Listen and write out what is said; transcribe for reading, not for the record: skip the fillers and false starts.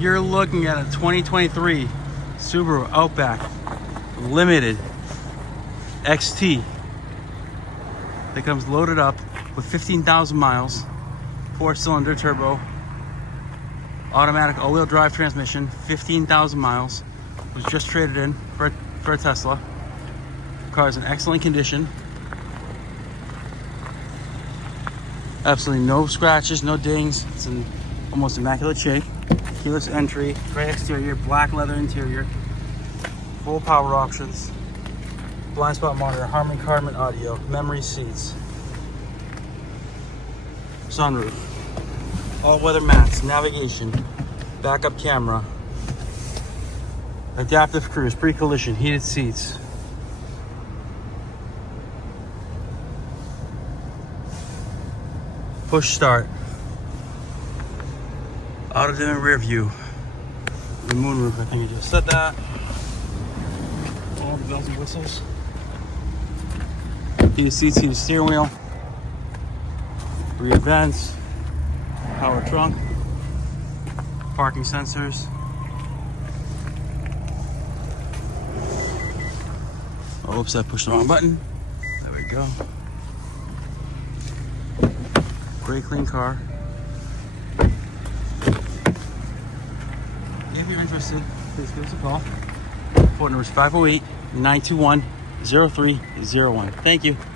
You're looking at a 2023 Subaru Outback Limited XT that comes loaded up with 15,000 miles, 4-cylinder turbo, automatic all-wheel drive transmission, 15,000 miles. Was just traded in for a Tesla. The car is in excellent condition. Absolutely no scratches, no dings. It's in almost immaculate shape. Keyless entry, gray exterior, black leather interior, full power options, blind spot monitor, Harman Kardon audio, memory seats, sunroof, all-weather mats, navigation, backup camera, adaptive cruise, pre-collision, heated seats. Push start. Auto dimming rear view. The moonroof, I think I just said that. All the bells and whistles. Heated seats, heated steering wheel. Rear vents. Power trunk. Parking sensors. Oh, oops, I pushed the wrong button. There we go. Great clean car. If you're interested, please give us a call. Phone number is 508-921-0301. Thank you.